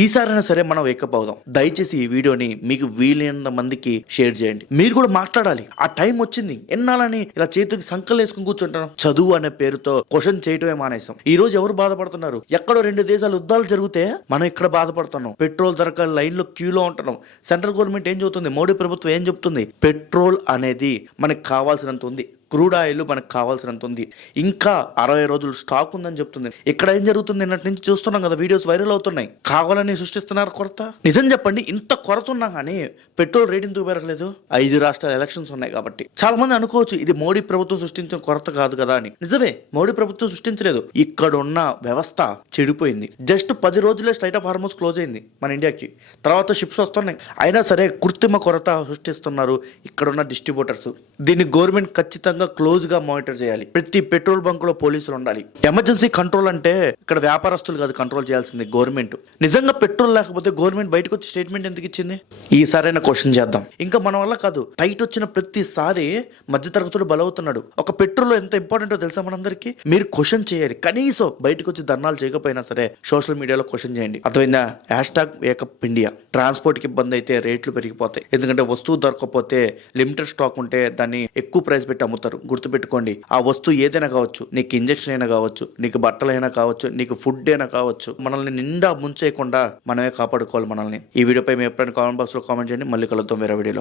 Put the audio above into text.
ఈసారైనా సరే మనం వేకప్ అవుదాం. దయచేసి ఈ వీడియోని మీకు వీలైనంత మందికి షేర్ చేయండి. మీరు కూడా మాట్లాడాలి. ఆ టైం వచ్చింది. ఎన్నాలని ఇలా చేతికి సంకలు వేసుకుని కూర్చుంటాం. చదువు అనే పేరుతో క్వశ్చన్ చేయటమే మానేసాం. ఈ రోజు ఎవరు బాధపడుతున్నారు? ఎక్కడో 2 దేశాలు యుద్ధాలు జరిగితే మనం ఇక్కడ బాధపడుతున్నాం. పెట్రోల్ దొరక లైన్లో క్యూలో ఉంటున్నాం. సెంట్రల్ గవర్నమెంట్ ఏం చెబుతుంది? మోడీ ప్రభుత్వం ఏం చెప్తుంది? పెట్రోల్ అనేది మనకు కావాల్సినంత ఉంది. క్రూడ్ ఆయిల్ మనకు కావాల్సినంత ఉంది. ఇంకా 60 రోజులు స్టాక్ ఉందని చెప్తుంది. ఇక్కడ ఏం జరుగుతుంది? నిన్నటి నుంచి చూస్తున్నాం కదా, వీడియోస్ వైరల్ అవుతున్నాయి. కావాలని సృష్టిస్తున్నారు కొరత. నిజం చెప్పండి, ఇంత కొరత ఉన్నా కానీ పెట్రోల్ రేట్ ఎందుకు పెరగలేదు? 5 రాష్ట్రాల ఎలక్షన్స్ ఉన్నాయి కాబట్టి. చాలా మంది అనుకోవచ్చు ఇది మోడీ ప్రభుత్వం సృష్టించిన కొరత కాదు కదా అని. నిజమే, మోడీ ప్రభుత్వం సృష్టించలేదు. ఇక్కడ ఉన్న వ్యవస్థ చెడిపోయింది. జస్ట్ 10 రోజులే స్ట్రైట్ ఆఫ్ హార్మోస్ క్లోజ్ అయింది మన ఇండియాకి. తర్వాత షిప్స్ వస్తున్నాయి. అయినా సరే కృత్రిమ కొరత సృష్టిస్తున్నారు ఇక్కడ ఉన్న డిస్ట్రిబ్యూటర్స్. దీన్ని గవర్నమెంట్ ఖచ్చితంగా క్లోజ్ గా మానిటర్ చేయాలి. ప్రతి పెట్రోల్ బంక్ లో పోలీసులు ఉండాలి. ఎమర్జెన్సీ కంట్రోల్ అంటే ఇక్కడ వ్యాపారస్తులు కాదు కంట్రోల్ చేయాల్సింది, గవర్నమెంట్. నిజంగా పెట్రోల్ లేకపోతే గవర్నమెంట్ బయటకు వచ్చి స్టేట్మెంట్ ఎందుకు ఇచ్చింది? ఈ సరైన క్వశ్చన్ చేద్దాం. ఇంకా మన వల్ల కాదు. టైట్ వచ్చిన ప్రతిసారి మధ్యతరగతులు బలవుతున్నాడు. ఒక పెట్రోల్ ఎంత ఇంపార్టెంటో తెలుసా మనందరికీ? మీరు క్వశ్చన్ చేయాలి. కనీసం బయటకు వచ్చి ధర్నాలు చేయకపోయినా సరే సోషల్ మీడియాలో క్వశ్చన్ చేయండి. అర్థమైందా? #Wake up India. ట్రాన్స్పోర్ట్ కి ఇబ్బంది అయితే రేట్లు పెరిగిపోతాయి. ఎందుకంటే వస్తువు దొరకకపోతే లిమిటెడ్ స్టాక్ ఉంటే దాన్ని ఎక్కువ ప్రైస్ పెట్టి అమ్ముతారు. గుర్తుపెట్టుకోండి. ఆ వస్తువు ఏదైనా కావచ్చు. నీకు ఇంజెక్షన్ అయినా కావచ్చు, నీకు బట్టలైనా కావచ్చు, నీకు ఫుడ్ అయినా కావచ్చు. మనల్ని నిండా ముంచేయకుండా మనమే కాపాడుకోవాలి మనల్ని. ఈ వీడియోపై మీ ఎప్పుడైనా కామెంట్ బాక్స్ లో కామెంట్ చేయండి. మళ్ళీ కలుద్దాం వేరే వీడియోలో.